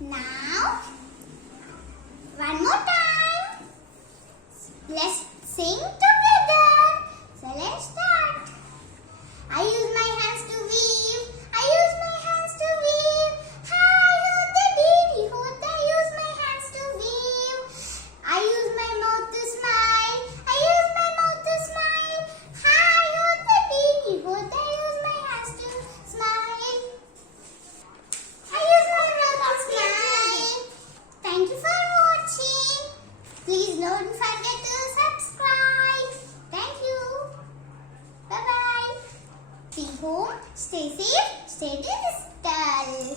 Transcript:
Now, one more time. Let's sing together. So let's start. I use my hands to weave. I use my hands to weave. Hi ho the dee ho. I use my hands to weave. I use my mouth to smile. I use my mouth to smile. Hi ho the dee ho. I use my hands to smile. I use my mouth to smile. Thank you for watching. Please don't forget to subscribe. Thank you. Bye bye. Be home, stay safe, stay digital.